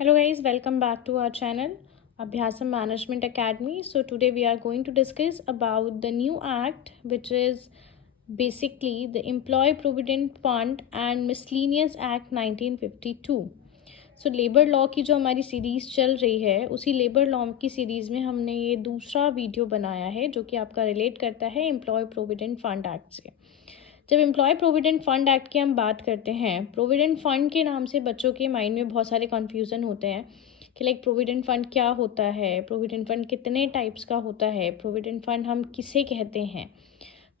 Hello guys, welcome back to our channel Abhyasam Management Academy. So today we are going to discuss about the new act which is basically the Employee Provident Fund and Miscellaneous Act 1952. So labour law की जो हमारी series चल रही है उसी labour law की series में हमने ये दूसरा वीडियो बनाया है जो कि आपका रिलेट करता है एम्प्लॉय प्रोविडेंट फंड एक्ट से। जब एम्प्लॉय प्रोविडेंट फंड एक्ट की हम बात करते हैं, प्रोविडेंट फंड के नाम से बच्चों के माइंड में बहुत सारे कन्फ्यूज़न होते हैं कि लाइक प्रोविडेंट फंड क्या होता है, प्रोविडेंट फंड कितने टाइप्स का होता है, प्रोविडेंट फंड हम किसे कहते हैं।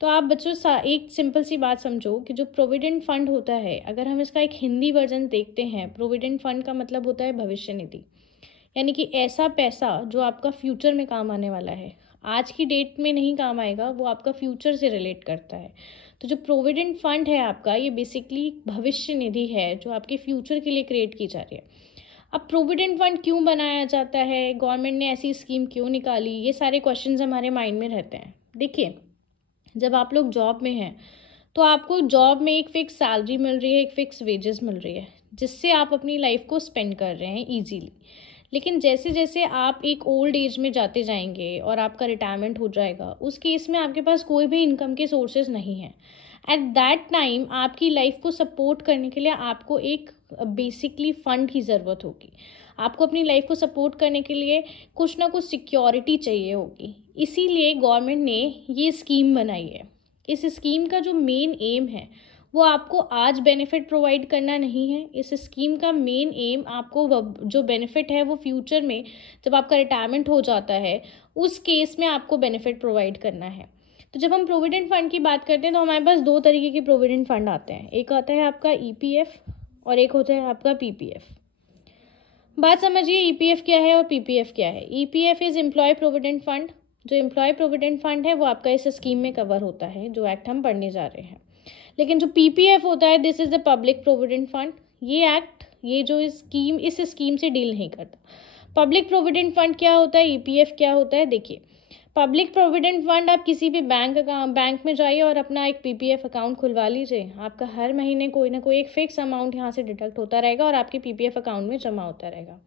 तो आप बच्चों एक सिंपल सी बात समझो कि जो प्रोविडेंट फंड होता है, अगर हम इसका एक हिंदी वर्जन देखते हैं, प्रोविडेंट फंड का मतलब होता है भविष्य निधि, यानी कि ऐसा पैसा जो आपका फ्यूचर में काम आने वाला है, आज की डेट में नहीं काम आएगा, वो आपका फ्यूचर से रिलेट करता है। तो जो प्रोविडेंट फंड है आपका, ये बेसिकली भविष्य निधि है जो आपके फ्यूचर के लिए क्रिएट की जा रही है। अब प्रोविडेंट फंड क्यों बनाया जाता है, गवर्नमेंट ने ऐसी स्कीम क्यों निकाली, ये सारे क्वेश्चंस हमारे माइंड में रहते हैं। देखिए, जब आप लोग जॉब में हैं तो आपको जॉब में एक फ़िक्स सैलरी मिल रही है, एक फ़िक्स वेजेस मिल रही है, जिससे आप अपनी लाइफ को स्पेंड कर रहे हैं ईजीली। लेकिन जैसे जैसे आप एक ओल्ड एज में जाते जाएंगे और आपका रिटायरमेंट हो जाएगा, उस केस में आपके पास कोई भी इनकम के सोर्सेज नहीं हैं। एट दैट टाइम आपकी लाइफ को सपोर्ट करने के लिए आपको एक बेसिकली फ़ंड की ज़रूरत होगी। आपको अपनी लाइफ को सपोर्ट करने के लिए कुछ ना कुछ सिक्योरिटी चाहिए होगी। इसीलिए गवर्नमेंट ने ये स्कीम बनाई है। इस स्कीम का जो मेन एम है वो आपको आज बेनिफिट प्रोवाइड करना नहीं है। इस स्कीम का मेन एम आपको जो बेनिफिट है वो फ्यूचर में जब आपका रिटायरमेंट हो जाता है उस केस में आपको बेनिफिट प्रोवाइड करना है। तो जब हम प्रोविडेंट फंड की बात करते हैं तो हमारे पास दो तरीके के प्रोविडेंट फंड आते हैं। एक आता है आपका ईपीएफ और एक होता है आपका पीपीएफ। बात समझिए, ईपीएफ क्या है और पीपीएफ क्या है। EPF is employee provident fund. जो एम्प्लॉय प्रोविडेंट फंड है वो आपका इस स्कीम में कवर होता है जो एक्ट हम पढ़ने जा रहे हैं। लेकिन जो पीपीएफ होता है, this is the public provident fund. ये एक्ट, ये जो स्कीम, इस स्कीम से डील नहीं करता। पब्लिक प्रोविडेंट फंड क्या होता है, ईपीएफ क्या होता है। देखिए, पब्लिक प्रोविडेंट फंड, आप किसी भी बैंक में जाइए और अपना एक पीपीएफ अकाउंट खुलवा लीजिए। आपका हर महीने कोई ना कोई एक फिक्स अमाउंट यहाँ से डिडक्ट होता रहेगा और आपके पीपीएफ अकाउंट में जमा होता रहेगा।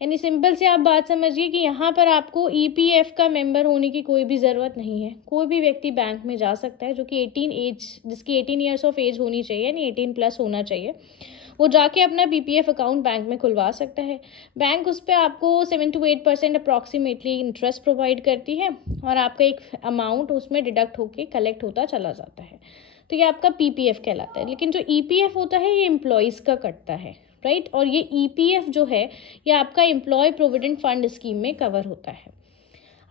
यानी सिंपल से आप बात समझिए कि यहाँ पर आपको ईपीएफ का मेंबर होने की कोई भी ज़रूरत नहीं है। कोई भी व्यक्ति बैंक में जा सकता है जो कि जिसकी 18 ईयर्स ऑफ एज होनी चाहिए, यानी 18 प्लस होना चाहिए, वो जाके अपना पीपीएफ अकाउंट बैंक में खुलवा सकता है। बैंक उस पर आपको 7 to 8% अप्रॉक्सीमेटली इंटरेस्ट प्रोवाइड करती है और आपका एक अमाउंट उसमें डिडक्ट होके कलेक्ट होता चला जाता है। तो ये आपका पीपीएफ कहलाता है। लेकिन जो ईपीएफ होता है ये एम्प्लॉयज़ का कटता है, राइट। और ये ईपीएफ जो है ये आपका एम्प्लॉय प्रोविडेंट फंड स्कीम में कवर होता है।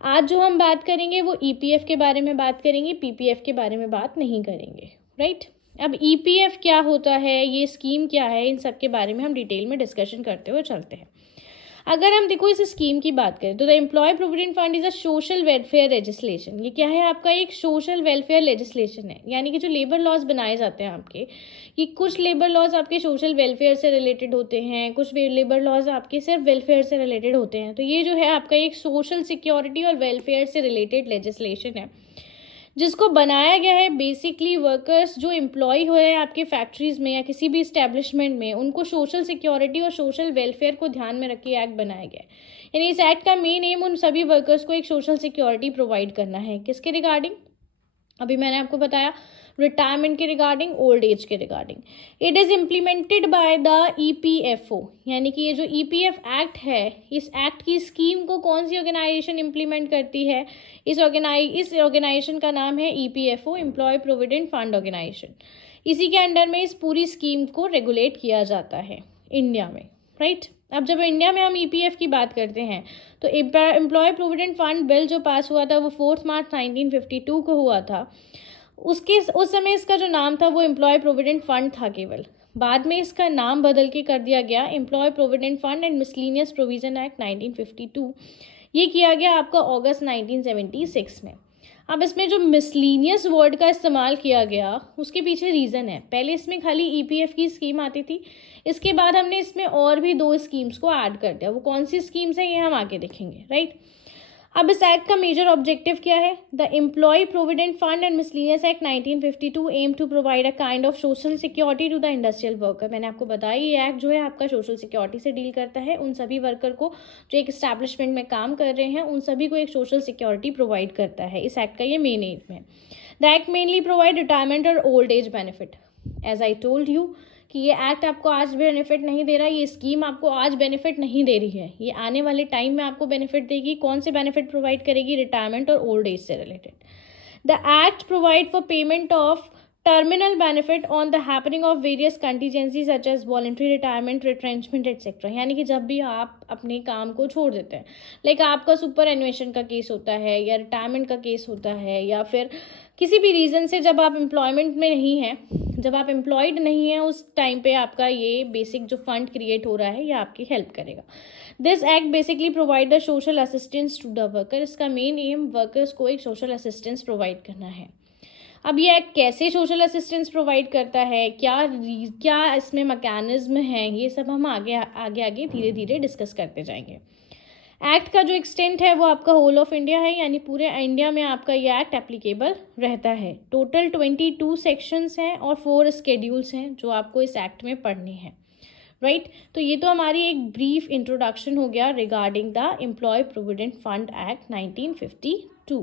आज जो हम बात करेंगे वो ईपीएफ के बारे में बात करेंगे, पीपीएफ के बारे में बात नहीं करेंगे, राइट। अब ईपीएफ क्या होता है, ये स्कीम क्या है, इन सब के बारे में हम डिटेल में डिस्कशन करते हुए चलते हैं। अगर हम देखो इस स्कीम की बात करें तो the employee provident fund is a social welfare legislation. ये क्या है, आपका एक सोशल वेलफेयर लेजिस्लेशन है। यानी कि जो लेबर लॉज बनाए जाते हैं आपके, ये कुछ लेबर लॉज आपके सोशल वेलफेयर से रिलेटेड होते हैं, कुछ लेबर लॉज आपके सिर्फ वेलफेयर से रिलेटेड होते हैं। तो ये जो है आपका एक सोशल सिक्योरिटी और वेलफेयर से रिलेटेड लेजिस्लेशन है जिसको बनाया गया है बेसिकली वर्कर्स जो एम्प्लॉय हुए हैं आपके फैक्ट्रीज़ में या किसी भी इस्टेब्लिशमेंट में, उनको सोशल सिक्योरिटी और सोशल वेलफेयर को ध्यान में रख के एक्ट बनाया गया है। यानी इस एक्ट का मेन एम उन सभी वर्कर्स को एक सोशल सिक्योरिटी प्रोवाइड करना है। किसके रिगार्डिंग, अभी मैंने आपको बताया, रिटायरमेंट के रिगार्डिंग, ओल्ड एज के regarding. It is implemented by the EPFO. यानी कि ये जो ईपीएफ एक्ट है, इस एक्ट की स्कीम को कौन सी ऑर्गेनाइजेशन इम्प्लीमेंट करती है, इस ऑर्गेनाइजेशन का नाम है EPFO, employee provident fund organisation. इसी के अंडर में इस पूरी स्कीम को रेगुलेट किया जाता है इंडिया में, राइट। अब जब इंडिया में हम ईपीएफ की बात करते हैं तो एम्प्लॉय प्रोविडेंट फंड बिल जो पास हुआ था वो 4 मार्च 1952 को हुआ था। उस समय इसका जो नाम था वो एम्प्लॉय प्रोविडेंट फंड था केवल। बाद में इसका नाम बदल के कर दिया गया employee provident fund and miscellaneous provision act 1952। ये किया गया आपका अगस्त 1976 में। अब इसमें जो मिसलेनियस वर्ड का इस्तेमाल किया गया उसके पीछे रीज़न है। पहले इसमें खाली ईपीएफ की स्कीम आती थी, इसके बाद हमने इसमें और भी 2 स्कीम्स को ऐड कर दिया। वो कौन सी स्कीम्स है ये हम आगे देखेंगे, राइट। अब इस एक्ट का मेजर ऑब्जेक्टिव क्या है? The employee provident fund and miscellaneous act 1952 aim to provide a kind of social security to the industrial worker. मैंने आपको बताया ये एक्ट जो है आपका सोशल सिक्योरिटी से डील करता है। उन सभी वर्कर को जो एक इस्टेब्लिशमेंट में काम कर रहे हैं उन सभी को एक सोशल सिक्योरिटी प्रोवाइड करता है। इस एक्ट का ये मेन एम है। The act mainly provide retirement और old age benefit. As I told you कि ये एक्ट आपको आज बेनिफिट नहीं दे रहा, ये स्कीम आपको आज बेनिफिट नहीं दे रही है, ये आने वाले टाइम में आपको बेनिफिट देगी। कौन से बेनिफिट प्रोवाइड करेगी? रिटायरमेंट और ओल्ड एज से related. The act provide for payment of terminal benefit on the happening of various contingency such as voluntary retirement, retrenchment etcetera. यानी कि जब भी आप अपने काम को छोड़ देते हैं, लाइक आपका सुपर एनुएशन का केस होता है या रिटायरमेंट का केस होता है या फिर किसी भी रीज़न से जब आप एम्प्लॉयमेंट में नहीं हैं, जब आप एम्प्लॉयड नहीं हैं, उस टाइम पे आपका ये बेसिक जो फंड क्रिएट हो रहा है ये आपकी हेल्प करेगा। This act basically provide the social assistance to the worker. इसका मेन एम वर्कर्स को एक सोशल असिस्टेंस प्रोवाइड करना है। अब ये एक्ट कैसे सोशल असिस्टेंस प्रोवाइड करता है, क्या इसमें मैकेनिज्म हैं, ये सब हम आगे धीरे धीरे डिस्कस करते जाएंगे। एक्ट का जो एक्सटेंट है वो आपका होल ऑफ इंडिया है, यानी पूरे इंडिया में आपका ये एक्ट एप्लीकेबल रहता है। टोटल 22 सेक्शंस हैं और 4 स्केड्यूल्स हैं जो आपको इस एक्ट में पढ़ने हैं, राइट। तो ये तो हमारी एक ब्रीफ इंट्रोडक्शन हो गया regarding the employee provident fund act 1952।